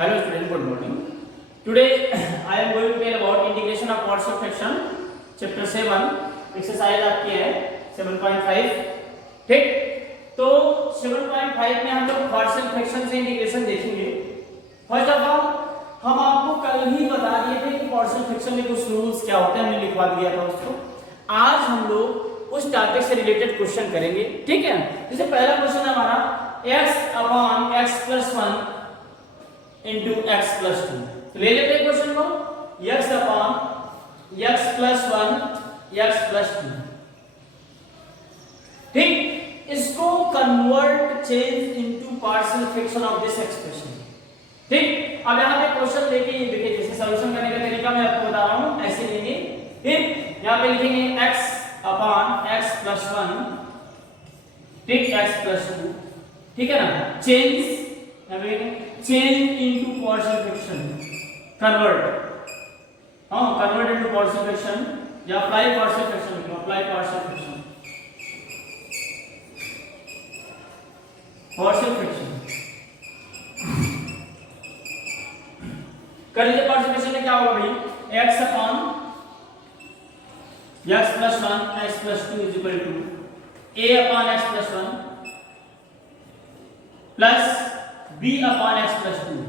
Hello student, good morning. Today I am going to tell about integration of partial fraction, chapter 7. Exercise आपकी है 7.5. ठीक, तो 7.5 में हम लोग पार्शियल फ्रैक्शन से इंटीग्रेशन देखेंगे. फर्स्ट ऑफ ऑल हम आपको कल ही बता दिए थे कि पार्शियल फ्रैक्शन में कुछ रूल्स क्या होते हैं, हमने लिखवा दिया था उसको. आज हम लोग उस टॉपिक से रिलेटेड क्वेश्चन करेंगे. ठीक है, जैसे पहला क्वेश्चन है हमारा x upon x plus 1 into x plus 2. तो ले लेते हैं क्वेश्चन को. x upon x plus 1 x plus 2. ठीक, इसको convert change into partial fraction of this expression. ठीक, अब यहां पे क्वेश्चन लेके ये देखिए, जैसे सॉल्यूशन करने का तरीका मैं आपको बता रहा हूं, ऐसे लेंगे. ठीक, यहां पे लिखेंगे x अपॉन x प्लस 1. ठीक, x प्लस 2. ठीक है ना. Change into partial fraction, convert. हां, कन्वर्ट इनटू पार्शियल फ्रैक्शन या अप्लाई पार्शियल फ्रैक्शन लिखो. Apply partial fraction, partial fraction कर लीजिए. पार्शियल फ्रैक्शन में क्या होगा भाई, x upon x plus 1 x plus 2 is equal to a upon x plus 1 plus b upon x plus 2.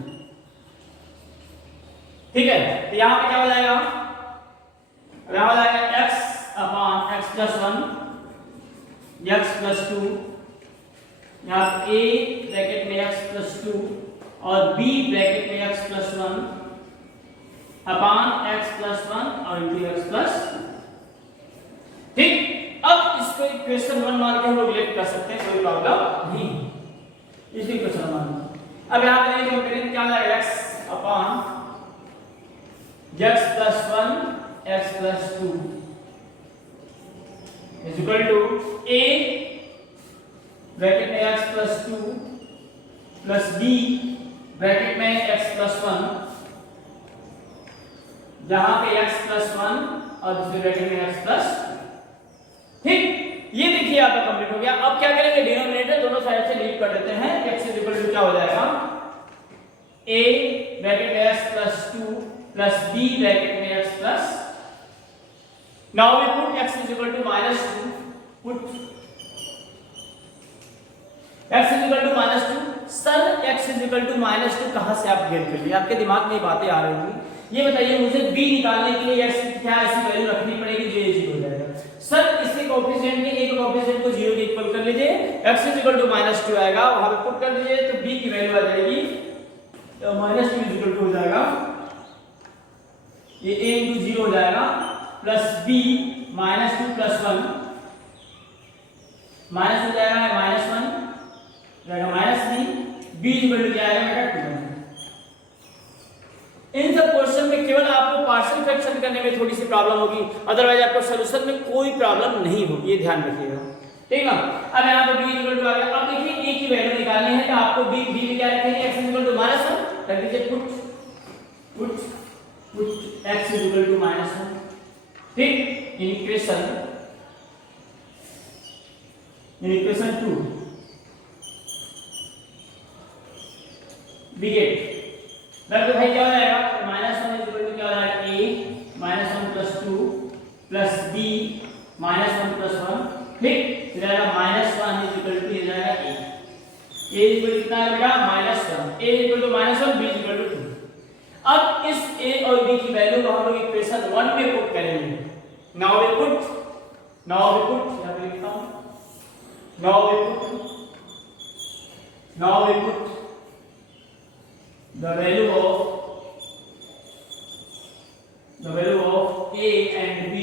ठीक है, तो यहां पे क्या हो जाएगा, यहां हो जाएगा x upon x plus 1 x plus 2. यहां a ब्रैकेट में x प्लस 2 और b ब्रैकेट में x plus 1 upon x plus 1 और इंटू x प्लस. ठीक, अब इसको इक्वेशन 1 मान के हम लोग लेट कर सकते हैं, कोई प्रॉब्लम नहीं. इसी क्वेश्चन मान. अब यहां पे देखिए कंपेरिजन क्या है, x upon x plus 1 x plus 2 is equal to a bracket में x plus 2 plus b bracket में x प्लस 1, जहां पे x प्लस 1 और दूसरे ब्रैकेट में x प्लस. ठीक, ये देखिए आपका कंप्लीट हो गया. अब क्या करेंगे, डिनोमिनेटर दोनों साइड से लीव कर देते हैं. x इज इक्वल टू क्या हो जाएगा, a ब्रैकेट में x plus 2 plus b bracket में x plus. Now we put x is equal to minus 2. Put x is equal to minus 2. Sir x is equal to minus 2 कहां से आप gate कर लिए, आपके दिमाग में ये बातें आ रही होंगी. ये बताइए मुझे b निकालने के लिए x क्या ऐसी वैल्यू रखनी पड़ेगी जो ये 0 हो जाएगा. सर इसके कोएफिशिएंट में एक कोएफिशिएंट को 0 के इक्वल कर लीजिए, x is equal to minus 2 आएगा, वहां पे पुट कर दीजिए तो b की वैल्यू आ जाएगी माइनस 2 इज इक्वल टू हो जाएगा, ये a इंटू 0 हो जाएगा plus b minus 2 plus 1 minus हो जाएगा माइनस 1 जाएगा minus b is equal to क्या आएगा 2. इन सब क्वेश्चन में केवल आपको पार्शियल फ्रैक्शन करने में थोड़ी सी प्रॉब्लम होगी, अदरवाइज आपको सॉल्यूशन में कोई प्रॉब्लम नहीं होगी, ये ध्यान रखिएगा. ठीक है, अब यहां पे b इक्वल टू आ गया. अब देखिए a की वैल्यू निकालनी है तो आपको b में क्या रखेंगे, x इक्वल टू माइनस 1 कर दीजिए. Put x equal to minus 1. ठीक, इन इक्वेशन 2 we get तो भाई क्या हो जाएगा, माइनस 1 इज इक्वल टू क्या हो जाएगा, a minus 1 plus 2 plus b minus 1 plus 1. ठीक, फिर आएगा माइनस 1 इज इक्वल टू ये जाएगा a. a is equal to कितना आएगा minus 1. a is equal to minus 1, b is equal to 2. अब इस a और b की वैल्यू को हम लोग इक्वेशन 1 में पुट करेंगे. नाउ वी पुट यहां पे लिखता हूं, now we put the value of a and b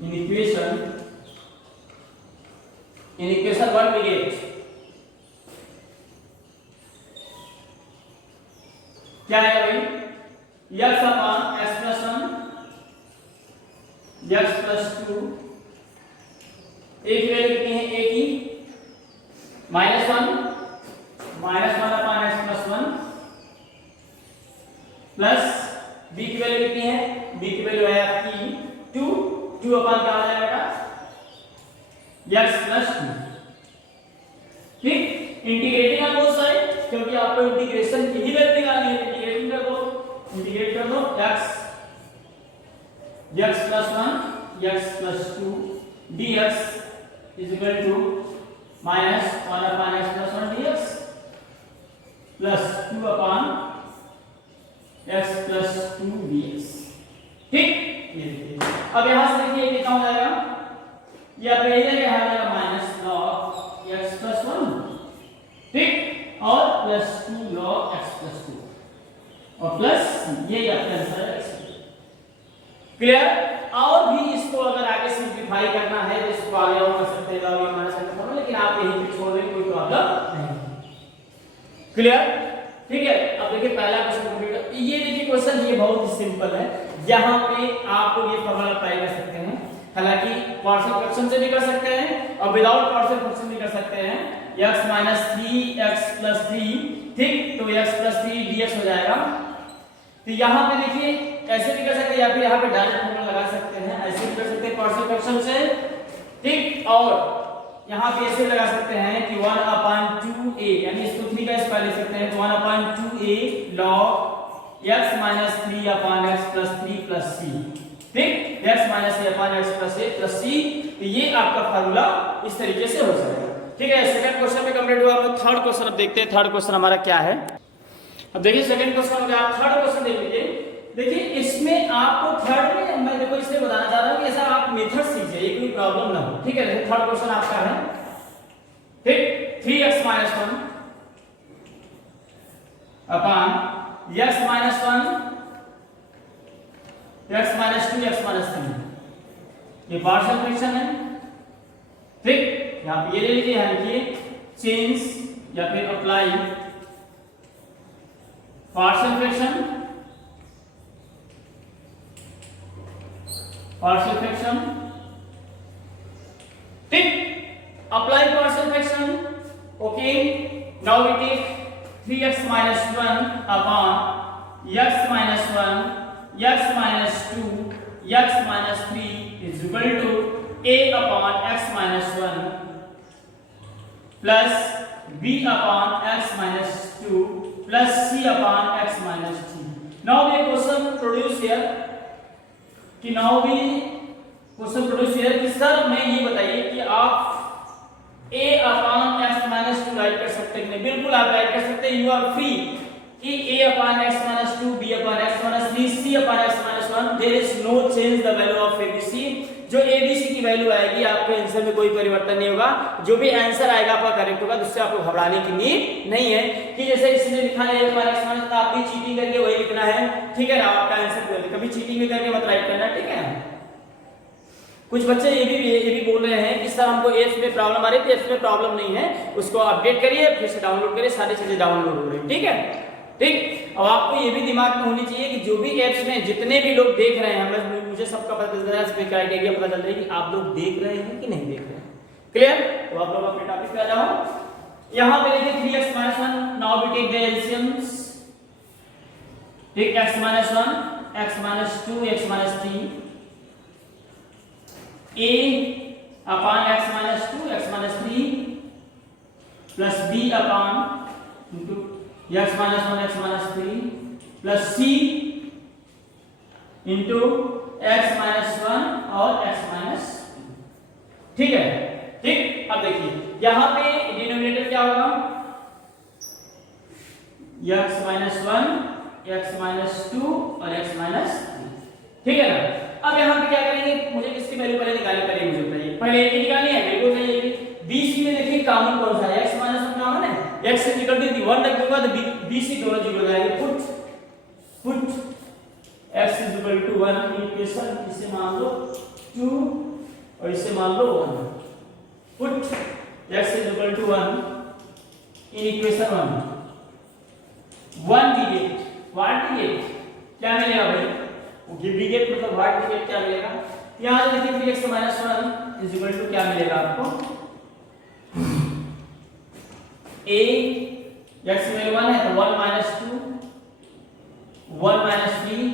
in equation 1 we get क्या है भाई, x upon x plus 1 x plus 2. एक वैल्यू कितनी है a की minus 1 upon x plus 1 plus b की वैल्यू कितनी है, b की वैल्यू है आपकी 2 अपॉन क्या आ जाएगा x प्लस 2. ठीक, इंटीग्रेटिंग ऑन बोथ साइड, क्योंकि आप आपको इंटीग्रेशन की ही वैल्यू निकालनी है, इंटीग्रेट कर दो x plus 1 x plus 2 dx is equal to minus 1 upon x plus 1 dx plus 2 upon x plus 2 dx। ठीक, ये देखिए अब यहां से देखिए कितना हो जाएगा, ये आप इधर यहां आ जाएगा माइनस log x plus 1, ठीक, और प्लस 2 log x plus 2 और प्लस ये आपका आंसर है। क्लियर? और भी इसको अगर आगे सिंपलीफाई करना है तो इसको आगे और कर सकते हैं, log माइनस करना, लेकिन आप यहीं पे छोड़ देंगे, कोई प्रॉब्लम नहीं। क्लियर? ठीक है, अब देखिए पहला क्वेश्चन कंप्लीट। ये देखिए क्वेश्चन ये बहुत सिंपल है, यहाँ पे आपको ये फॉर्मूला अप्लाई कर सकते हैं, हालांकि पार्शियल फ्रैक्शन से भी कर सकते हैं और विदाउट पार्शियल फ्रैक्शन भी कर सकते हैं। x माइनस 3x प्लस 3, ठीक, तो x प्लस 3 dx हो जाएगा। तो यहाँ पे देखिए ऐसे भी कर सकते हैं या फिर यहाँ पे डायरेक्ट फॉर्मूला लगा सकते हैं, ऐसे भी कर सकते हैं पार्शियल फ्रैक्शन से, ठीक, और यहाँ पे ऐसे लगा सकते हैं कि 1/2a, यानी इसको 3 का स्क्वायर लिख सकते हैं, तो 1/2a log x minus 3 upon x plus 3 plus c, ठीक, x minus a upon x plus a plus c। तो ये आपका फार्मूला इस तरीके से हो जाएगा। ठीक है, सेकंड क्वेश्चन में कंप्लीट हुआ। हम थर्ड क्वेश्चन अब देखते हैं, थर्ड क्वेश्चन हमारा क्या है। अब देखिए सेकंड क्वेश्चन हो गया, आप थर्ड क्वेश्चन देख लीजिए। देखिए इसमें आपको थर्ड में मैं देखो इसलिए बताना चाह रहा हूं कि ऐसा आप मेथड सीखिए, ये कोई प्रॉब्लम ना हो। ठीक है, देखिए थर्ड क्वेश्चन आपका है, ठीक, 3x minus 1 upon x minus 1 x minus 2 x minus 3, ये पार्शियल फ्रैक्शन है, ठीक। यहां पे ये ले लीजिए, यानी कि चेंज या फिर apply partial fraction, partial fraction, ठीक, apply partial fraction. Okay, now we take 3x minus 1 upon x minus 1 x minus 2 x minus 3 is equal to a upon x minus 1 plus b upon x minus 2 plus c upon x minus 3। now we question produce here कि now we question produce here कि sir मैं ये बताइए कि आप a upon x minus 2 right कर सकते हैं कि नहीं? बिल्कुल आप राइट कर सकते हैं, यू आर फ्री कि a upon x minus 2 b upon x minus 3 c upon x minus 1 there is no change the value of abc। जो abc की वैल्यू आएगी आपके आंसर में कोई परिवर्तन नहीं होगा, जो भी आंसर आएगा आपका करेक्ट होगा, उससे आपको घबराने की नीड नहीं है कि जैसे इसने लिखा है a अपॉन x माइनस, आप भी चीटिंग करके वही लिखना है, ठीक है ना? आपका आंसर कभी चीटिंग भी करके मत राइट करना, ठीक है। कुछ बच्चे ये भी बोल रहे हैं कि सर हमको एप्स में प्रॉब्लम आ रही थी, एप्स में प्रॉब्लम नहीं है, उसको अपडेट करिए फिर से डाउनलोड करिए, सारी चीजें डाउनलोड हो रही, ठीक है, ठीक। अब आपको ये भी दिमाग में होनी चाहिए कि जो भी एप्स में जितने भी लोग देख रहे हैं, मुझे सबका पता चल रहा है, इसमें क्राइटेरिया पता चल रहा है कि आप लोग देख रहे हैं कि नहीं देख रहे हैं। क्लियर? तो आप लोग अपने टॉपिक पे आ जाओ। यहाँ पे देखिए 3x minus 1, now we take the LCMs, ठीक, x minus 1 x minus 2 x minus 3 a upon x minus 2 x minus 3 plus b upon into x minus 1 x minus 3 plus c into x minus 1 और x minus 2, ठीक है, ठीक। अब देखिए यहां पे denominator क्या होगा, x minus 1 x minus 2 और x minus 3, ठीक है ना? अब यहाँ पे क्या करेंगे, मुझे किसकी वैल्यू पहले निकालनी पड़ेगी, मुझे बताइए, पहले a की निकालनी है, बिल्कुल सही है। bc में देखिए कॉमन कौन सा है, x माइनस 1 कॉमन है, x से निकल के 1 रख दूंगा तो bc दोनों जीरो हो जाएंगे। Put x is equal to 1 equation, इसे मान लो 2 और इसे मान लो 1। Put x is equal to 1 in equation 1 digit, what digit क्या मिलेगा भाई, डिजिट मतलब व्हाट डिजिट क्या मिलेगा। यहां से देखिए 3x minus 1 is equal to क्या मिलेगा आपको, a x की वैल्यू 1 है तो 1 माइनस 2 1 माइनस 3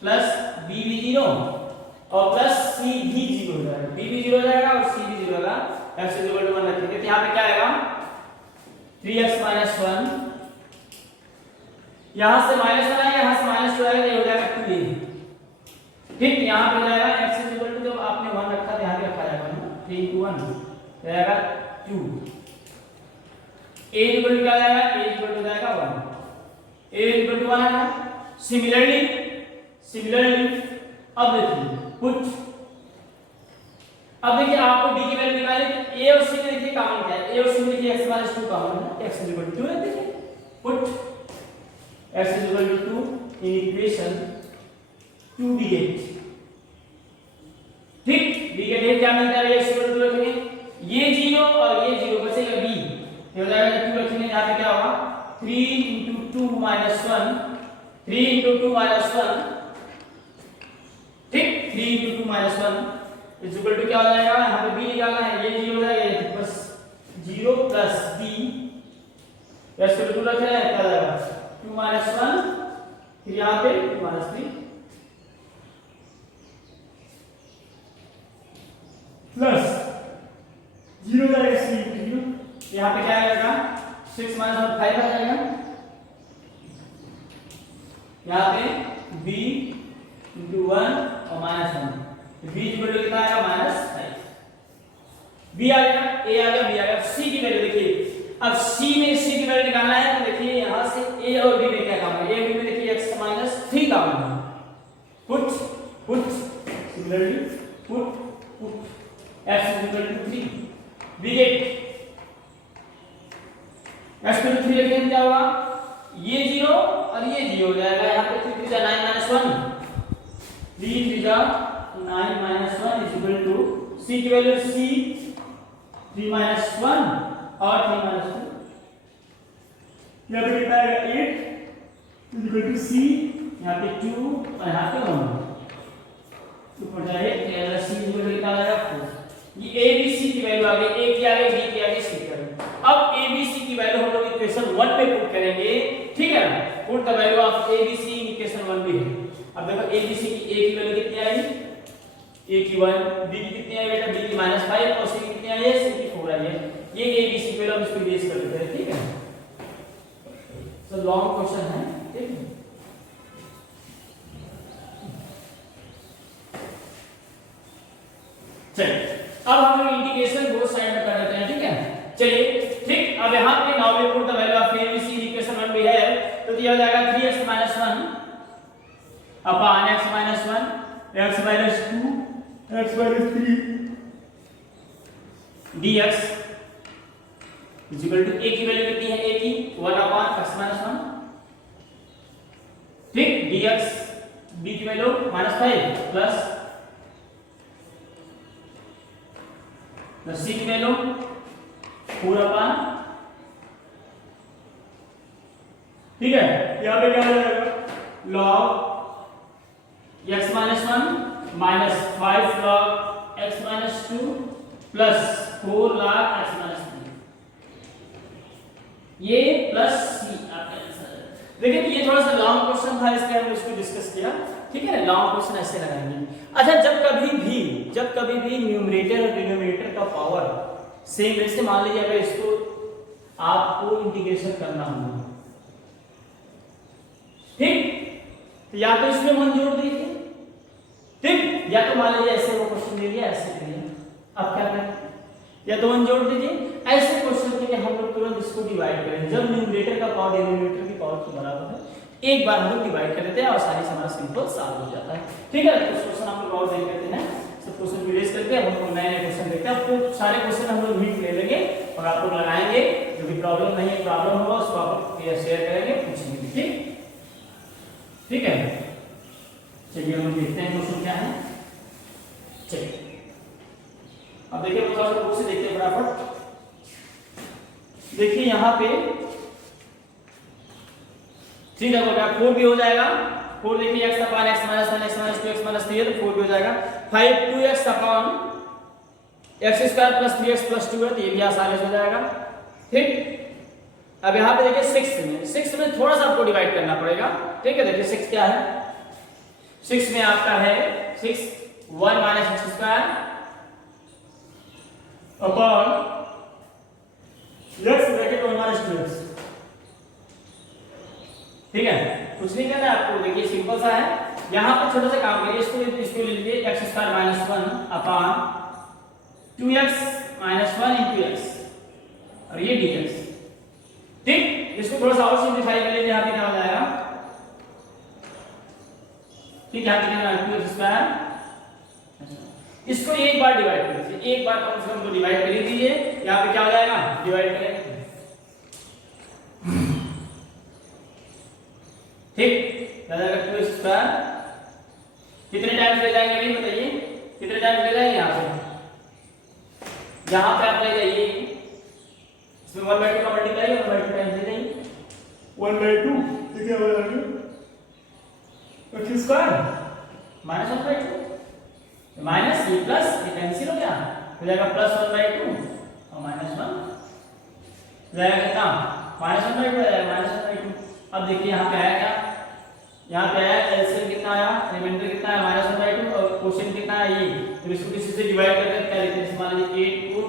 प्लस b भी 0 और प्लस c भी 0 हो जाएगा, b भी 0 हो जाएगा और c भी 0 होगा। x इज इक्वल टू 1 रखेंगे तो यहां पे क्या आएगा 3x माइनस 1 यहां से माइनस वन आएगा, यहां से माइनस टू आएगा, ये हो जाएगा 2a। ठीक, यहां पे हो जाएगा x इज इक्वल टू, जब आपने 1 रखा था यहां पे रखा जाएगा 3 into 1 हो जाएगा 2। a इक्वल टू क्या आएगा, a इक्वल टू जाएगा 1, a इक्वल टू 1 आएगा। सिमिलरली अब देखिए पुट, अब देखिए आपको d की वैल्यू निकालनी है, a और c में देखिए कॉमन क्या है, a और c में देखिए x - 2 कॉमन है, x इज इक्वल टू 2 रख दीजिए। Put x is equal to 2 in equation 2 we get, ठीक, we get क्या मिलता है, x इक्वल टू 2 रखेंगे, ये 0 और ये 0 बचेगा b, ये हो जाएगा 2 रखेंगे, यहां पे क्या होगा 3 into 2 minus 1, 3 into 2 minus 1, ठीक, 3 into 2 minus 1 is equal to क्या हो जाएगा, यहां पे b निकालना है, ये 0 हो जाएगा, ये बस 0 plus b, x equal to रख रहे हैं, क्या जाएगा 2 minus 1, फिर यहां पे 2 minus 3 प्लस 0 जाएगा 3 0, यहां पे क्या आएगा 6 minus 1 5 आ जाएगा, यहां पे b into 1 और minus 1, b इक्वल टू कितना आएगा -5, b आ गया, a आ गया, b आ गया। c की वैल्यू देखिए, अब c में c की वैल्यू निकालना है, तो देखिए यहां से a और b में क्या काम है, a और b में देखिए x - 3 काम है, put similarly put x is equal to 3, we get x equal to 3 लिखेंगे, क्या होगा, ये 0 और ये 0 हो जाएगा, यहाँ पे 3 3 9 - 1, 3 3 9 - 1 is equal to c की वैल्यू c 3 - 1 और 3 - 2, यहाँ पे कितना आएगा 8 is equal to c, यहाँ पे 2 और यहाँ पे 1, तो पड़ जाएगा c इक्वल टू कितना आएगा 4। ये a b c की वैल्यू आ गई, a की आ गई, b की आ गई, c की आ गई। अब a b c की वैल्यू हम लोग इक्वेशन 1 पे पुट करेंगे, ठीक है ना, put the value of a b c in equation 1 भी है। अब देखो a b c की a की वैल्यू कितनी आई, a की 1, b की कितनी आई बेटा, b की -5 और c की कितनी आई है, c की 4 आई है। ये a b c की वैल्यू हम इसको बेस कर लेते हैं, ठीक है। सो लॉन्ग क्वेश्चन है, ठीक है। चलिए अब हम लोग इंटीग्रेशन बोथ साइड में कर देते हैं, ठीक है। चलिए ठीक, अब यहां पे now we put the value of a b c equation 1 भी है, तो ये हो जाएगा 3x - 1 upon x - 1 x - 2 x - 3 dx is equal to a की वैल्यू कितनी है, a की 1 अपॉन x - 1, ठीक, dx b की वैल्यू -5 प्लस c की वैल्यू 4 अपॉन, ठीक है, यहां पे क्या हो जाएगा log x - 1 -5 log x - 2 plus 4 log x - 3, ये प्लस c आपका आंसर है। देखिए ये थोड़ा सा लॉन्ग क्वेश्चन था, इसलिए हमने इसको डिस्कस किया, ठीक है ना। लॉन्ग क्वेश्चन ऐसे लगाएंगे। अच्छा, जब कभी भी न्यूमरेटर और डिनोमिनेटर का पावर सेम, जैसे मान लीजिए अगर इसको आपको इंटीग्रेशन करना हो, ठीक, तो या तो इसमें 1 जोड़ दीजिए, ठीक, या तो मान लीजिए ऐसे वो क्वेश्चन दे दिया, ऐसे दे दिया, अब क्या करें, या तो 1 जोड़ दीजिए। ऐसे क्वेश्चन के लिए हम लोग तुरंत इसको डिवाइड करें, जब न्यूमरेटर का पावर डिनोमिनेटर की पावर के बराबर है, एक बार हम लोग डिवाइड कर देते हैं और आसानी से हमारा सिंपल सॉल्व हो जाता है, ठीक है। कुछ क्वेश्चन हम लोग और देख लेते हैं, सब क्वेश्चन रिवाइज करके हम लोग नए क्वेश्चन देखते हैं। आपको सारे क्वेश्चन हम लोग रीड ले लेंगे और आप लोग लगाएंगे, जो भी प्रॉब्लम नहीं है, प्रॉब्लम होगा उसको आप शेयर करेंगे, पूछेंगे, ठीक, ठीक है। चलिए हम देखते हैं क्वेश्चन क्या है। चलिए अब देखिए थोड़ा सा बुक से देखते हैं फटाफट। देखिए यहाँ पे 3 हो गया, 4 भी हो जाएगा, 4 देखिए x upon x - 1 x - 2 x - 3 है, तो 4 भी हो जाएगा। 5 2x upon x² plus 3x plus 2 है, तो ये भी आसानी से हो जाएगा, ठीक। अब यहाँ पे देखिए 6 में थोड़ा सा आपको डिवाइड करना पड़ेगा, ठीक है। देखिए 6 क्या है, 6 में आपका है 6 1 - x² upon x bracket 1 - 2x, ठीक है। कुछ नहीं करना है आपको, देखिए सिंपल सा है। यहाँ पे छोटा सा काम करिए, इसको ले लीजिए x square minus 1 upon 2x minus 1 into x और ये dx। ठीक, इसको थोड़ा सा और सिंप्लीफाई कर लीजिए, यहाँ पे क्या हो जाएगा, ठीक, यहाँ पे क्या है 2x स्क्वायर, इसको एक बार डिवाइड कर दीजिए, एक बार कम से कम तो डिवाइड कर ही दीजिए। यहाँ पे क्या हो जाएगा, डिवाइड करें, ठीक, क्या जाएगा 2x स्क्वायर, कितने टाइम्स ले जाएंगे भाई बताइए, कितने टाइम्स ले जाएंगे यहाँ पे, यहाँ पे आप ले जाइए, इसमें 1/2 का मल्टीप्लाई 1/2 टाइम्स ले जाइए, 1/2 तो क्या हो जाएगा x स्क्वायर माइनस 1/2 माइनस ये प्लस ये कैंसिल हो गया, हो जाएगा प्लस 1/2 और माइनस 1 जाएगा कितना, माइनस 1/2 जाएगा, माइनस 1/2। अब देखिए यहाँ पे आया क्या, यहाँ पे आया एलसीएम कितना आया, रिमाइंडर कितना है माइनस 1/2 और क्वोशिएंट कितना है ये, तो इसको किसी से डिवाइड करके क्या लिखते हैं, मान लीजिए 8 को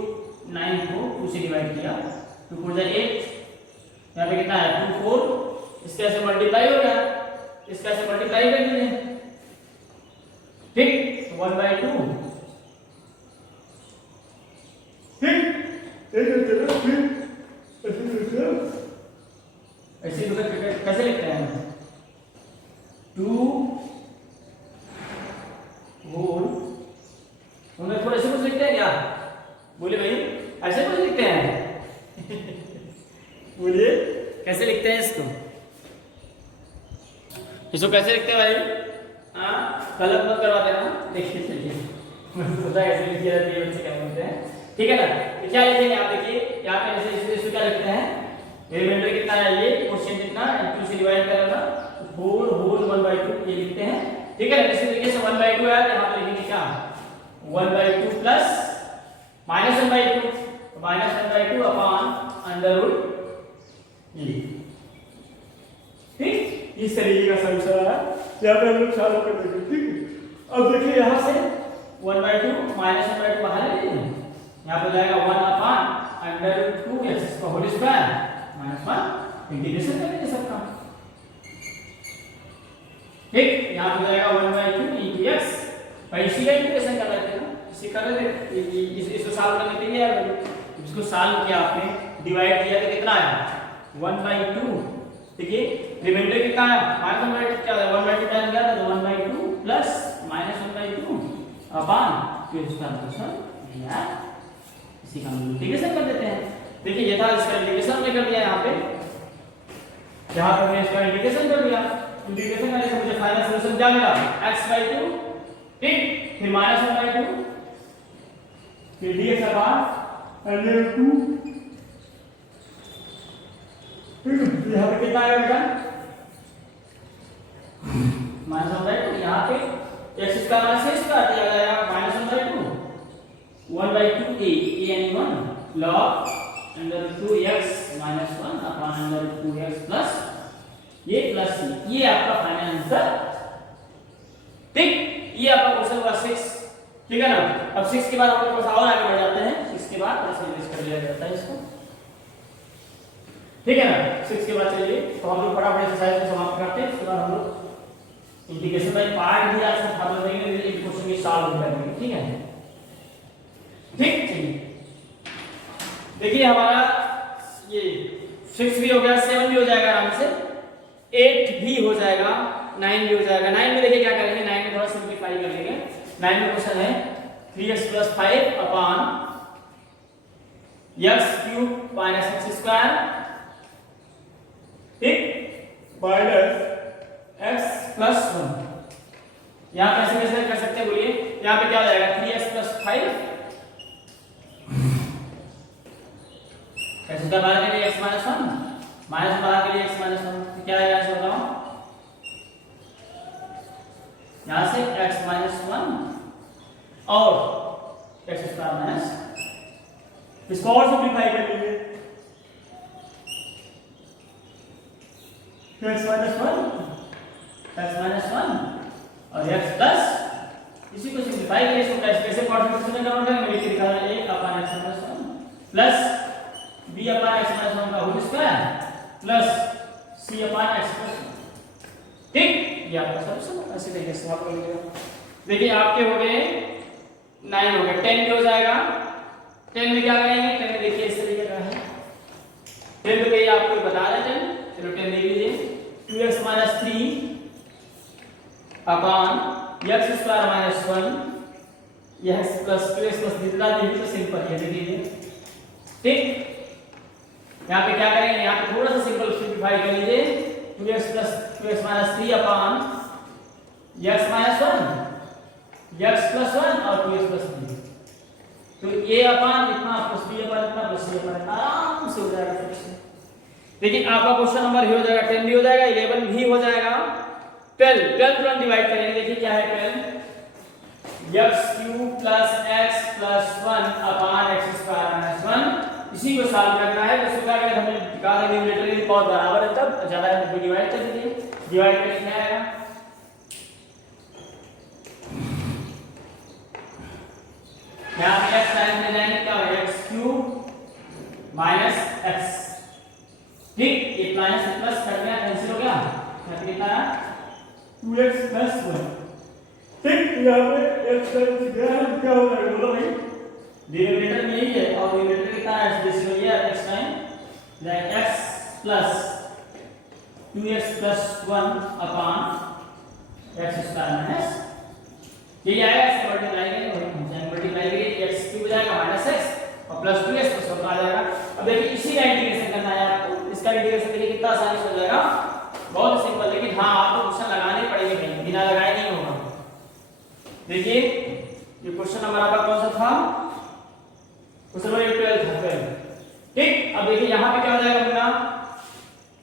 9 को 2 से डिवाइड किया, 2 4 8, यहाँ पे कितना है 2 4, इसके ऐसे मल्टीप्लाई हो गया, इसका ऐसे मल्टीप्लाई कर दीजिए, ठीक, 1/2, ठीक, ऐसे तो कैसे लिखते हैं 2 होल, उन्हें थोड़ा ऐसे कुछ लिखते हैं क्या, बोले भाई ऐसे कुछ लिखते हैं बोलिए कैसे लिखते हैं इसको कैसे लिखते हैं भाई, हाँ गलत मत करवा देना, देखिए चलिए पता है कैसे लिखी जाती है, बच्चे क्या बोलते हैं, ठीक है ना। तो क्या लिखेंगे आप, देखिए यहाँ पे ऐसे इसको क्या लिखते हैं, रिमाइंडर कितना है ये, क्वोशिएंट कितना 2 से डिवाइड करेगा 4 होल 1/2 ये लिखते हैं, ठीक है ना। इसी तरीके से 1/2 है, यहाँ पे लिखेंगे क्या 1/2 plus minus 1/2, minus 1/2 upon under root ये, ठीक, इस तरीके का सॉल्यूशन है, यहाँ पे हम लोग सॉल्व कर देंगे, ठीक है। अब देखिए यहाँ से 1/2 माइनस 1/2 बाहर ले लीजिए, यहाँ पे जाएगा 1 अपॉन अंडर रूट 2x का होल स्क्वायर माइनस 1, इंटीग्रेशन कर लीजिए सबका, ठीक, यहाँ पे जाएगा 1/2 into x, और इसी का इंटीग्रेशन कर लेते हैं, इसी कर लेते इसको सॉल्व करने के लिए इसको सॉल्व किया आपने, डिवाइड किया तो कितना आया 1/2, देखिए रिमाइंडर कितना है माइनस 1/2, क्या है 1/2 टाइम गया तो 1/2 प्लस माइनस 1/2 अपॉन फिर इसका इंटीग्रेशन यार, इसी का हम इंटीग्रेशन कर देते हैं, देखिए ये था इसका इंटीग्रेशन हमने कर दिया, यहाँ पे हमने इसका इंटीग्रेशन कर दिया, इंटीग्रेशन करने से मुझे फाइनल सॉल्यूशन क्या मिला x/2, ठीक, फिर माइनस 1/2 फिर dx अपॉन अंडर रूट 2, यहाँ पे कितना आएगा बेटा माइनस 1/2, यहाँ पे x square minus a square दिया जाएगा माइनस 1/2 1/2 a यानी 1 log under root 2x minus 1 upon under root 2x plus ये प्लस c, ये आपका फाइनल आंसर, ठीक, ये आपका क्वेश्चन नंबर 6, ठीक है ना। अब 6 के बाद हम लोग और आगे बढ़ जाते हैं, 6 के बाद थोड़ा सा रिवाइज कर लिया जाता है इसको, ठीक है ना। 6 के बाद चलिए तो हम लोग फटाफट एक्सरसाइज को समाप्त करते हैं, उसके बाद हम लोग इंटीग्रेशन बाय पार्ट भी आज से फार्मूला देंगे, एक क्वेश्चन भी सॉल्व करेंगे, ठीक है, ठीक, चलिए देखिए हमारा ये 6 भी हो गया, 7 भी हो जाएगा आराम से, 8 भी हो जाएगा, 9 भी हो जाएगा। 9 में देखिए क्या करेंगे, 9 में थोड़ा सिंपलीफाई कर लेंगे। 9 में क्वेश्चन है 3x + 5 upon x³ minus x², ठीक, माइनस x + 1। यहाँ कैसे कैसे कर सकते हैं बोलिए, यहाँ पे क्या हो जाएगा 3x + 5 कैसे बाहर के लिए x - 1 माइनस बाहर के लिए x - 1, क्या है यहाँ से बताओ, यहाँ से x - 1 और x² - इसको और सिंपलीफाई कर लीजिए, x - 1 और x प्लस इसी को सिंपलीफाई करिए, इसको कैसे क्वाड्रेटिक में कन्वर्ट करेंगे, मैं लिख रहा हूं a upon x - 1 plus b upon x - 1 का whole square plus c upon x + 1, ठीक, ये आपका सॉल्यूशन ऐसे तरीके से आप कर लीजिएगा। देखिए आपके हो गए 9 हो गए, 10 भी हो जाएगा। 10 में क्या करेंगे, 10 में देखिए इस तरीके का है 10 तो ये आपको बता रहे थे, चलो 10 लिख लीजिए 2x - 3 upon x² - 1 x + 2x + जितना देखिए तो सिंपल ये देखिए। ठीक, यहाँ पे क्या करेंगे, यहाँ पे थोड़ा सा सिंपल सिंपलीफाई कर लीजिए 2x - 3 अपॉन x - 1 x + 1 और 2x + 3, तो a अपॉन इतना प्लस b अपॉन इतना प्लस c अपॉन आराम से हो जाएगा फिर। देखिए आपका क्वेश्चन नंबर हो जाएगा 10 भी हो जाएगा, 11 भी हो जाएगा, 12 तुरंत डिवाइड करेंगे। देखिए क्या है 12 x³ + x + 1 अपॉन x² - 1, इसी को सॉल्व करना है। तो इसका क्या हमने कहा था न्यूमरेटर की पावर बराबर है, तब ज्यादा है तो डिवाइड कर दीजिए, डिवाइड करके क्या आएगा यहाँ पे x साइन में जाएंगे क्या होगा x³ - x, ठीक, ये माइनस प्लस कर दिया कैंसिल हो गया, यहाँ पे कितना 2x + 1, ठीक, यहाँ पे x कैंसिल क्या हो जाएगा बोलो भाई, डिनोमिनेटर में यही है और डिनोमिनेटर कितना है जैसे हो गया x time like x + 2x + 1 upon x², ये आएगा इसको मल्टीप्लाई करेंगे वही पहुंचाएंगे, मल्टीप्लाई करेंगे x³ हो जाएगा -x और प्लस 2x + 1 आ जाएगा। अब देखिए इसी का इंटीग्रेशन करना है आपको, इसका इंटीग्रेशन देखिए कितना आसानी से हो जाएगा, बहुत सिंपल, लेकिन हाँ आपको क्वेश्चन लगाने पड़ेंगे भाई, बिना लगाए नहीं होगा। देखिए ये क्वेश्चन नंबर आपका कौन सा था, क्वेश्चन नंबर 12 था 12, ठीक। अब देखिए यहाँ पे क्या हो जाएगा अपना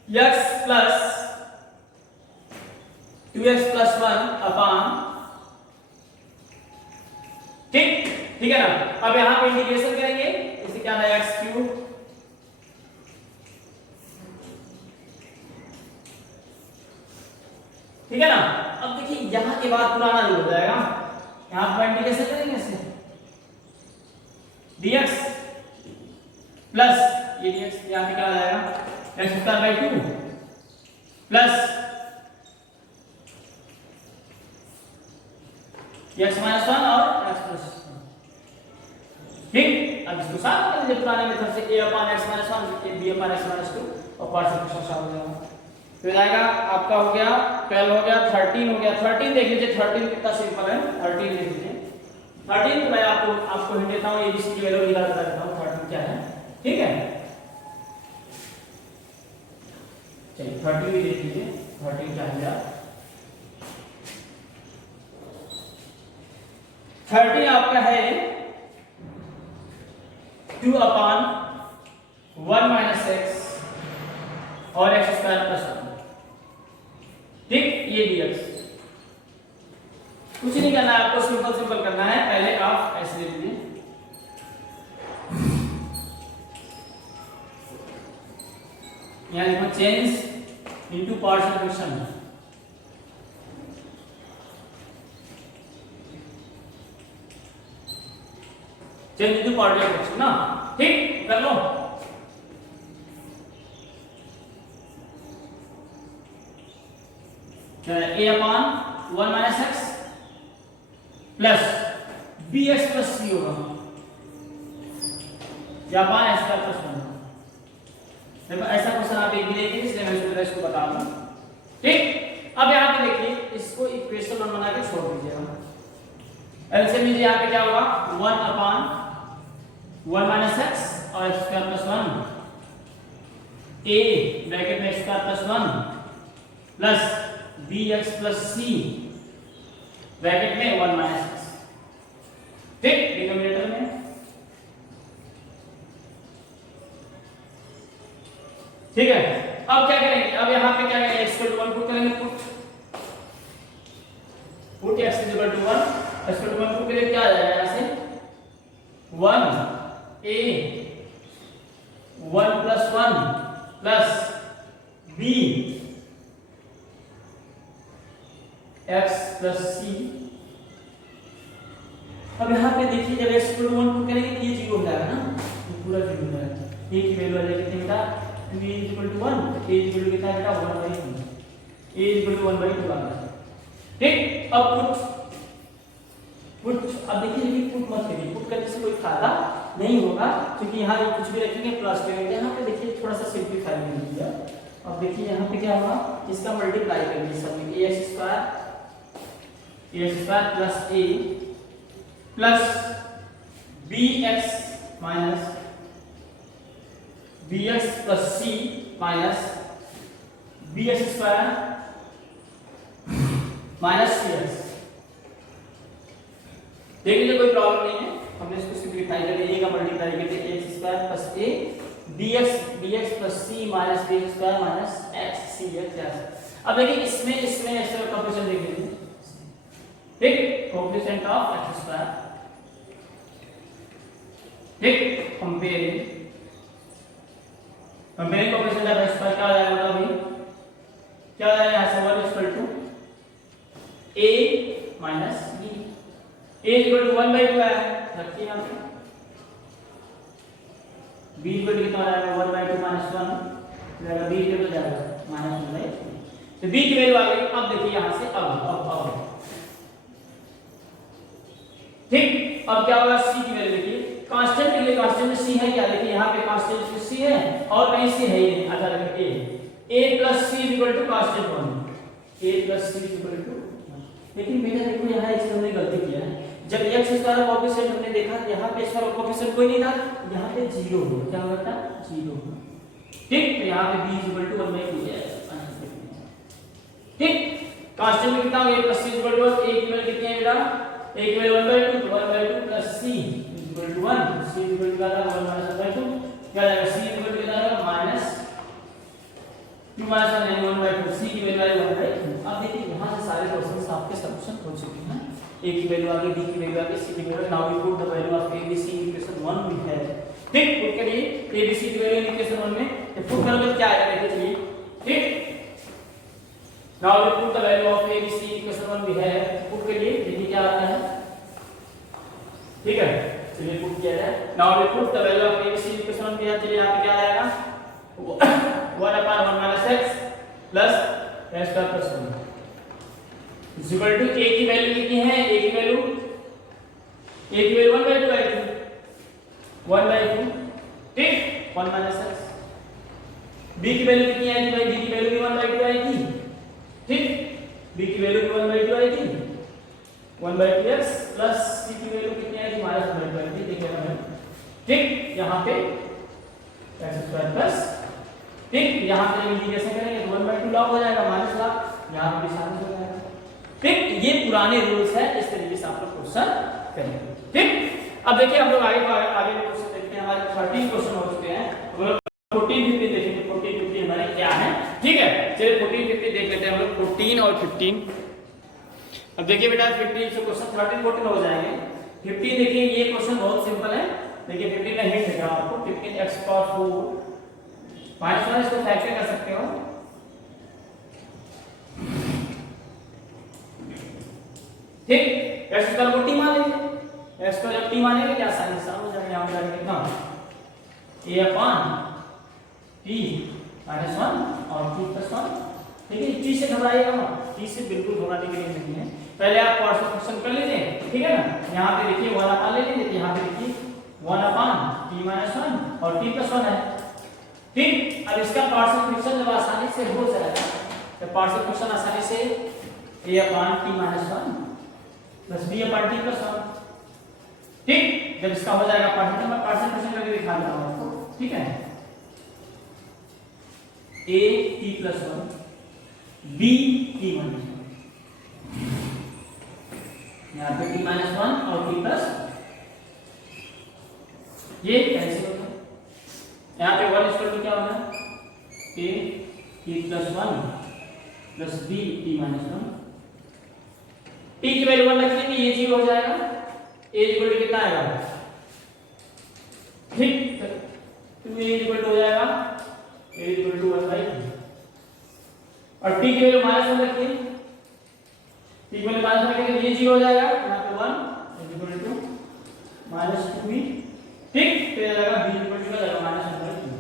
x + 2x + 1 अपॉन, ठीक, ठीक है ना। अब यहां पे इंटीग्रेशन करेंगे, इसे क्या है x³, ठीक है ना। अब देखिए यहां के बाद पुराना रूल हो जाएगा, यहां पर इंटीग्रेशन करेंगे इसे dx प्लस ये dx यहां पे क्या आ जाएगा x² / 2 प्लस x - 1 और x + 1, ठीक। अब इसको सॉल्व कर लीजिए पुराने मेथड से, a upon x - 1 b upon x - 2 और पार्शियल फ्रैक्शन सॉल्व हो जाएगा। फिर आएगा आपका हो गया 12 हो गया, 13 हो गया। 13 देख लीजिए 13 कितना सिंपल है, 13 देख लीजिए 13 मैं आपको हिंट देता हूं, abc की वैल्यू निकाल कर देता हूं 13 क्या है, ठीक है। चलिए 13 भी देख लीजिए 13 क्या है, 13 आपका है 2 अपॉन 1 - x और x² + 1, ठीक, ये dx। कुछ नहीं करना है आपको, सिंपल सिंपल करना है, पहले आप ऐसे ले लीजिए, यहाँ देखो change into partial fraction, change into partial fraction ना, ठीक, कर लो। a upon 1 - x plus bx + c होगा या अपॉन x² + 1। देखो ऐसा क्वेश्चन आप एक भी देखिए, इसलिए मैं इसको बता दूं, ठीक। अब यहाँ पे देखिए इसको इक्वेशन 1 बना के छोड़ दीजिएगा, एलसीएम लीजिए, यहाँ पे क्या होगा 1 अपॉन 1 - x और x² + 1 a ब्रैकेट में x² + 1 plus bx + c bracket में 1 - x, ठीक, डिनोमिनेटर में, ठीक है। अब क्या करेंगे, अब यहाँ पे क्या करेंगे x = 1 पुट करेंगे, पुट x = 1, x = 1 पुट के लिए क्या आ जाएगा यहाँ से 1 a 1 + 1 plus b x + c। अब यहाँ पे देखिए जब x = 1 पुट करेंगे तो ये 0 हो जाएगा ना, ये पूरा 0 हो जाएगा, a की वैल्यू आ जाएगी कितना, 2a = 1, a = कितना बेटा 1/2, a इक्वल टू 1/2 आ गया। ठीक, अब पुट अब देखिए पुट मत करिए, पुट करने से कोई फायदा नहीं होगा क्योंकि यहाँ कुछ भी रखेंगे प्लस करेंगे। यहाँ पे देखिए थोड़ा सा सिंपलीफाई कर दिया। अब देखिए यहाँ पे क्या होगा, इसका मल्टीप्लाई करिए सब में, ax square plus a plus bx plus c minus bx square minus cx। देख लीजिए कोई प्रॉब्लम नहीं है, हमने इसको सिंपलीफाई कर दिया, a का मल्टीप्लाई करके x square plus a bx plus c minus bx square minus x cx। अब देखिए इसमें ऐसे कोएफिशिएंट देख लीजिए, ठीक, कोएफिशिएंट ऑफ x स्क्वायर, ठीक, comparing coefficient of x square क्या आ जाएगा अभी, क्या आ जाएगा यहाँ से 1 equal to a minus b, a equal to 1/2 है, रखिए यहाँ पे, b इक्वल टू कितना आ जाएगा 1/2 माइनस 1 जाएगा, b इक्वल टू जाएगा माइनस 1/2। तो b की वैल्यू आ गई। अब देखिए यहाँ से अब ठीक, अब क्या होगा, c की वैल्यू देखिए, कांस्टेंट के लिए कांस्टेंट में c है क्या, देखिए यहाँ पे कांस्टेंट में c है और कहीं c है ही नहीं। अच्छा देखिए a plus c equal to constant 1, a plus c equal to. लेकिन बेटा देखो यहाँ एक हमने गलती किया है, जब x स्क्वायर कोएफिशिएंट हमने देखा यहाँ पे इसका कोएफिशिएंट कोई नहीं था, यहाँ पे 0 हो, क्या होगा था 0 हो, ठीक, तो यहाँ पे b इक्वल टू 1/2 जाएगा। ठीक, कांस्टेंट में कितना हो गया plus c equal to 1, a की वैल्यू कितनी है बेटा, a की वैल्यू 1/2, तो 1/2 plus c equal to 1, c equal to क्या था 1 माइनस 1/2, क्या आएगा c इक्वल टू कितना आएगा माइनस 2 माइनस 1 यानी 1/2, c की वैल्यू आई 1/2। अब देखिए यहाँ से सारे क्वेश्चंस आपके सॉल्यूशन हो चुके हैं, a की वैल्यू आ गई, b की वैल्यू आ गई, c की value, now we put the value of a b c in equation 1 we have. ठीक, पुट करिए a b c की वैल्यू इन इक्वेशन 1 में, तो पुट करोगे क्या आएगा देखिए, ठीक, now we put the value of a b c in equation 1 we have, put करिए देखिए क्या आता है, ठीक है, चलिए पुट किया जाए। Now we put the value of a b c in equation 1 we have, चलिए यहाँ पे क्या आएगा 1/1 minus x plus s square plus 1 is equal to a की वैल्यू कितनी है, a की वैल्यू 1/2 आएगी, 1/2, ठीक, 1 माइनस x, b की वैल्यू कितनी आएगी भाई, b की वैल्यू भी 1/2 आएगी, ठीक, b की वैल्यू भी 1/2 आएगी, 1/2x प्लस c की वैल्यू कितनी आएगी माइनस 1/2 आएगी, देखिए ठीक, यहाँ पे x स्क्वायर प्लस, ठीक, यहाँ पे इंटीग्रेशन करेंगे तो 1/2 लॉग हो जाएगा, माइनस लॉग यहाँ पे शामिल हो जाएगा। ठीक, ये पुराने रूल्स है, इस तरीके से आप लोग क्वेश्चन करेंगे। ठीक, अब देखिए हम लोग आगे क्वेश्चन देखते हैं, हमारे 13 क्वेश्चन हो चुके हैं, हम लोग 14 15 देखेंगे, 14 15 हमारे क्या है, ठीक है, चलिए 14 15 देख लेते हैं हम लोग, 14 और 15। अब देखिए बेटा 15 से क्वेश्चन 13 14 हो जाएंगे। 15 देखिए ये क्वेश्चन बहुत सिंपल है, देखिए 15 का हिंट देगा आपको, 15x पावर 4 माइनस 1, इसको फैक्टर कर सकते हो, ठीक, x स्क्वायर को t मान लेंगे, x स्क्वायर जब t मानेंगे क्या आसानी से हो जाएगा, यहां जाके कितना a अपॉन t माइनस 1 और t प्लस 1, ठीक है, t से घबराइएगा मत, t से बिल्कुल घबराने की जरूरत नहीं है, पहले आप पार्शियल फ्रैक्शन कर लीजिए, ठीक है ना, यहाँ पे देखिए 1 अपॉन ले लीजिए, यहाँ पे देखिए 1 अपॉन t माइनस 1 और t प्लस 1 है, ठीक, अब इसका पार्शियल फ्रैक्शन जब आसानी से हो जाएगा, तो पार्शियल फ्रैक्शन आसानी से a upon t minus 1 plus b upon t plus 1, ठीक, जब इसका हो जाएगा पार्शियल, मैं पार्शियल फ्रैक्शन करके दिखा देता हूं आपको, ठीक है, a t plus 1 b t minus 1, यहाँ पे t माइनस 1 और t प्लस, ये कैंसिल होता है, यहाँ पे 1 इक्वल टू क्या होगा a t plus 1 plus b t minus 1, t की वैल्यू 1 रखेंगे ये 0 हो जाएगा, a इक्वल टू कितना आएगा, ठीक, तो a इक्वल टू हो जाएगा a इक्वल टू 1/2 और t की वैल्यू माइनस 1 रखिए, t की वैल्यू माइनस 1 रखेंगे ये 0 हो जाएगा, यहाँ पे 1 इक्वल टू माइनस 2b, ठीक, तो ये आ जाएगा b इक्वल टू आ जाएगा माइनस 1/2,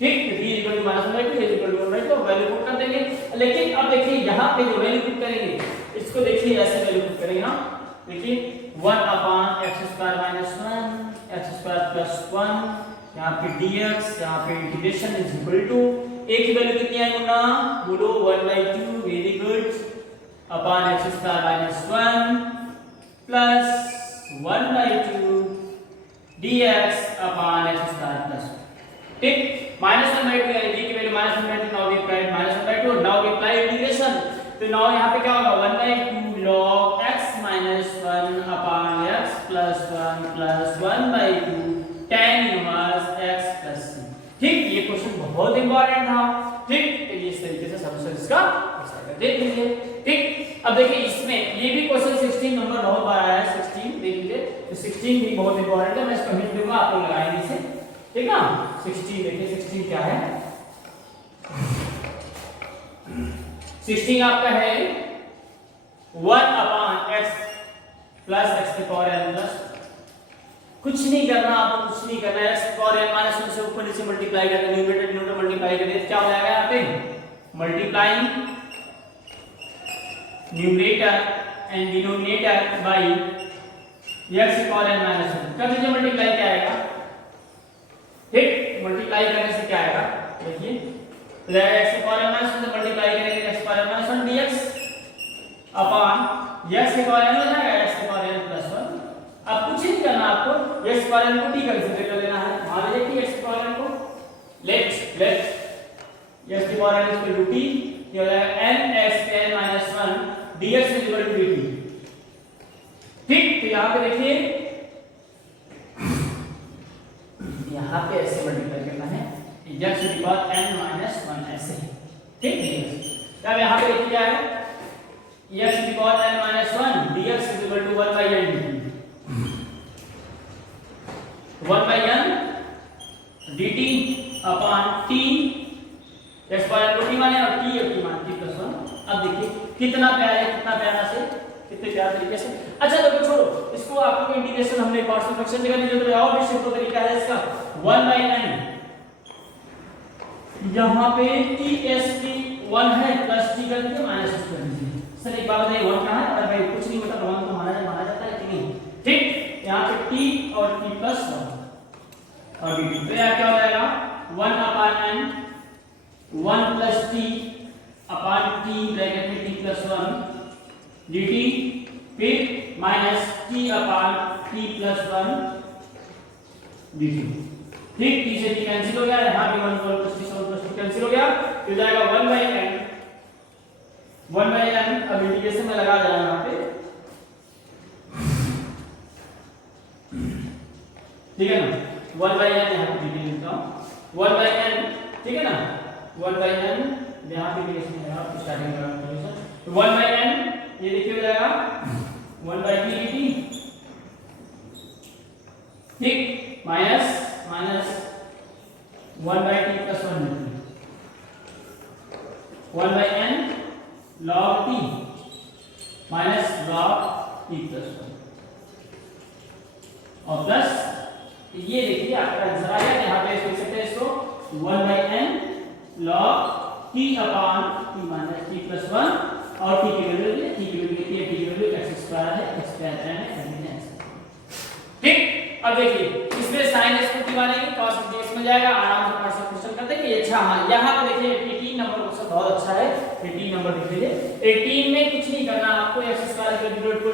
ठीक, तो b equal equal to minus 1/2 is equal to 1/2 value put कर देंगे। लेकिन अब देखिए यहाँ पे जो वैल्यू पुट करेंगे इसको देखिए ऐसे वैल्यू पुट करेंगे ना, देखिए 1/x² माइनस 1 x² प्लस 1, यहाँ पे dx, यहाँ पे इंटीग्रेशन इज इक्वल टू एक की वैल्यू कितनी आई मुन्ना, बोलो 1/2, very good, upon x² minus 1 plus 1/2 dx upon x² plus, ठीक, -1/2 यानी d की value -1/2, now we apply -1/2, now we apply integration, तो नाउ यहाँ पे क्या होगा 1/2 log x minus 1 upon x plus 1 plus 1/2 tan inverse x plus c, ठीक, ये क्वेश्चन बहुत इंपॉर्टेंट था, ठीक, तो इस तरीके से सॉल्यूशन इसका देख लीजिए, ठीक। अब देखिए इसमें ये भी क्वेश्चन 16 नंबर बहुत बार आया है, 16 देख लीजिए, तो 16 भी बहुत इंपॉर्टेंट है, मैं इसको हिंट दूंगा, आप लोग लगाएंगे इसे, ठीक ना। 16 देखिए 16 क्या है, 16 आपका है 1 अपॉन x प्लस x की पावर n प्लस, कुछ नहीं करना, आपको कुछ नहीं करना है, x की पावर n माइनस 1 से ऊपर नीचे मल्टीप्लाई करना, न्यूमरेटर डिनोमिनेटर मल्टीप्लाई कर दे, क्या हो जाएगा यहाँ पे multiplying numerator and denominator by x की पावर n माइनस 1, कर दीजिए मल्टीप्लाई, क्या आएगा, ठीक, मल्टीप्लाई करने से क्या आएगा, देखिए x की पावर n माइनस 1 से मल्टीप्लाई करेंगे x की power n minus 1 dx upon x की पावर n हो जाएगा x की पावर n प्लस 1, अब कुछ नहीं करना आपको, x की पावर n को t कंसीडर कर लेना है, मान लीजिए कि x की पावर n को लेट x की power n equal to t, ये हो जाएगा n(x(n-1) dx is equal to dt, ठीक, तो यहाँ पे देखिए यहाँ पे ऐसे मल्टीप्लाई करना है x की पावर n-1 ऐसे, ठीक है। अब यहाँ पे देखिए क्या है x की power n-1 dx is equal to 1/n dt, 1/n dt upon t, x power को t माने और t मान t प्लस 1। अब देखिए कितना प्यारा से, कितने प्यारे तरीके से, अच्छा देखो छोड़ो इसको, आपको इंटीग्रेशन हमने पार्शियल फ्रैक्शन में करनी है, तो और भी सिंपल तरीका है इसका, 1/n यहाँ पे t s की 1 है प्लस t कर दीजिए माइनस कर दीजिए, सर एक बात बताइए 1 कहाँ है, अगर भाई कुछ नहीं होता तो 1 तो माना जाता है कि नहीं, ठीक, यहाँ पे t और t प्लस 1 और dt, तो यहाँ क्या हो जाएगा 1 upon n 1 plus t upon t bracket में t प्लस 1 dt, फिर minus t upon t plus 1 dt, ठीक, t से t कैंसिल हो गया, यहाँ भी 1 प्लस t कैंसिल हो गया, तो जाएगा 1/n, अब इंटीग्रेशन में लगा देना यहाँ पे, ठीक है ना, 1/n यहाँ पे डिग्री लिखता हूँ 1/n, ठीक है ना, 1/n यहाँ पे इंटीग्रेशन है, आप स्टार्टिंग में इंटीग्रेशन, तो 1/n ये देखिए हो जाएगा 1/t dt, ठीक, minus 1/t plus 1 dt, 1/n log t minus log t plus 1 और प्लस ये देखिए आपका आंसर आ गया, यहाँ पे लिख सकते हैं इसको 1/n log t upon t minus t plus 1 और t की वैल्यू है, t की वैल्यू कितनी है, t की वैल्यू x² है, x² है, ठीक। अब देखिए इसमें sin s को मानेंगे cos dx मिल जाएगा, आराम से पार्शियल क्वेश्चन कर देंगे, अच्छा हाँ यहाँ पे देखिए 18 नंबर क्वेश्चन बहुत अच्छा है, 18 नंबर देख लीजिए, 18 में कुछ नहीं करना आपको, x² equal to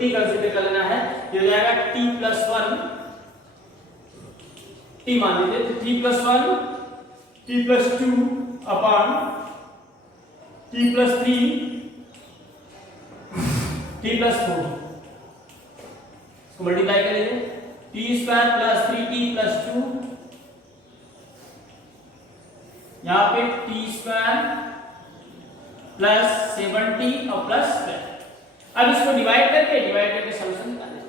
t consider कर लेना है, ये हो जाएगा t प्लस 1 t मान लीजिए, तो t plus 1 t plus 2 upon t plus 3 t plus 4, इसको मल्टीप्लाई कर लीजिए, t² प्लस 3t प्लस 2, यहाँ पे t² प्लस 7t और प्लस 12, अब इसको डिवाइड करके सॉल्यूशन निकालेंगे,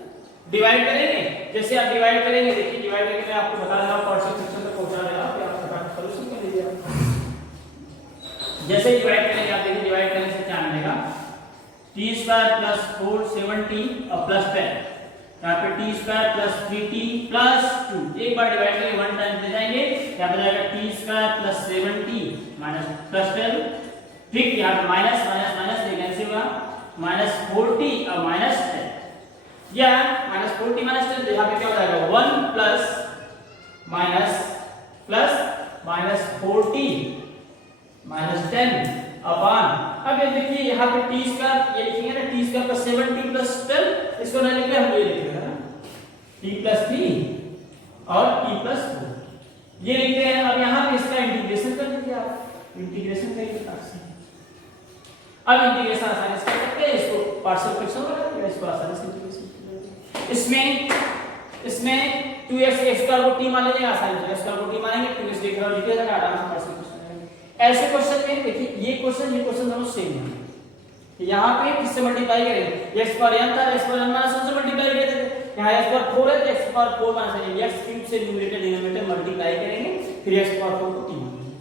डिवाइड करेंगे, जैसे आप डिवाइड करेंगे, देखिए डिवाइड करके मैं आपको बता रहा हूँ, पार्शियल फ्रैक्शन तक पहुंचा देगा, फिर आप फटाफट सॉल्यूशन कर लीजिए, जैसे डिवाइड करेंगे आप देखिए डिवाइड करने से क्या मिलेगा, t² प्लस 4 7t और प्लस 10, यहाँ पे T square plus 3t plus 2, एक बार डिवाइड करके 1 टाइम ले जाएंगे, यहाँ पे जाएगा T square plus 7t minus plus 12, ठीक, यहाँ पे माइनस माइनस माइनस कैंसिल होगा, माइनस 4t और माइनस 10, या माइनस 4t माइनस 10, यहाँ पे क्या हो जाएगा 1 plus minus plus minus 4t minus 10 upon, अब ये देखिए यहाँ पे टी स्क्वायर, ये लिखेंगे ना T square plus 7t plus 12, इसको ना लिख ले हम ये लिखेंगे ना t प्लस 3 और t प्लस 4 ये लिखते हैं। अब यहाँ पे इसका इंटीग्रेशन कर दीजिए आप, इंटीग्रेशन करिए अब इंटीग्रेशन आसानी से कर सकते हैं, इसको पार्शियल फ्रैक्शन बना दिया, इसको आसानी से इंटीग्रेशन इसमें 2x स्क्वायर को t मान लीजिए, आसानी से स्क्वायर को t मानेंगे, 2x लिख रहा लिख जाएगा, आराम से पार्शियल फ्रैक्शन करेंगे। ऐसे क्वेश्चन में देखिए ये क्वेश्चन दोनों सेम है, यहाँ पे किससे मल्टीप्लाई करेंगे, x पर n था, x पर n माइनस 1 से मल्टीप्लाई कर देते थे, यहाँ x पर 4 है तो x पर 4 माइनस x क्यूब से न्यूमरेटर डिनोमिनेटर मल्टीप्लाई करेंगे, फिर x पर 4 को t मानेंगे।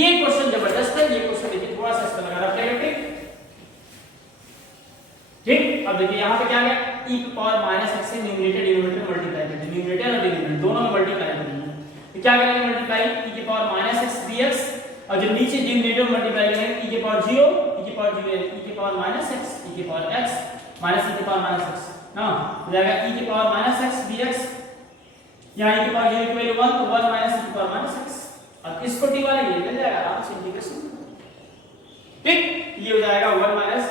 ये क्वेश्चन जबरदस्त है, ये क्वेश्चन देखिए थोड़ा सा इसका लगा रखा है, ठीक। अब देखिए यहाँ पे क्या है, e की पावर माइनस x से न्यूमरेटर डिनोमिनेटर मल्टीप्लाई करेंगे, न्यूमरेटर और डिनोमिनेटर दोनों में मल्टीप्लाई करेंगे, तो क्या करेंगे मल्टीप्लाई e की पावर माइनस x dx, और जब नीचे डिनोमिनेटर मल्टीप्लाई करेंगे e की पावर 0, e की पावर 0 e की पावर माइनस x, e की पावर x माइनस e की पावर माइनस x ना, हो जाएगा e की पावर माइनस x dx, यहाँ e की पावर 0 की वैल्यू 1 तो 1 माइनस e की पावर माइनस x, अब इसको t वाले ये मिल जाएगा, आराम से इंटीग्रेशन, ठीक, ये हो जाएगा 1 माइनस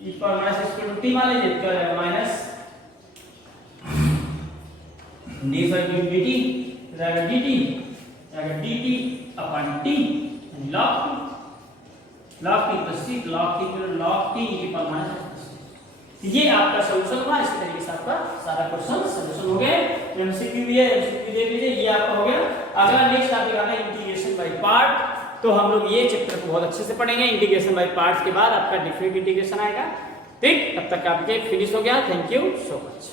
e की पावर माइनस x को t मान लीजिए, क्या हो जाएगा माइनस d पर dt हो जाएगा dt, जाएगा dt upon t log t plus c, log t plus log t की पावर माइनस, ये आपका सॉल्यूशन हुआ। इस तरीके से आपका सारा क्वेश्चन सॉल्यूशन हो गया, एमसीक्यू भी है, एमसीक्यू दे दीजिए, ये आपका हो गया। अगला नेक्स्ट टॉपिक आता है इंटीग्रेशन बाय पार्ट, तो हम लोग ये चैप्टर को बहुत अच्छे से पढ़ेंगे, इंटीग्रेशन बाय पार्ट्स के बाद आपका डिफरेंट इंटीग्रेशन आएगा, ठीक, तब तक आपके फिनिश हो गया। Thank you so much.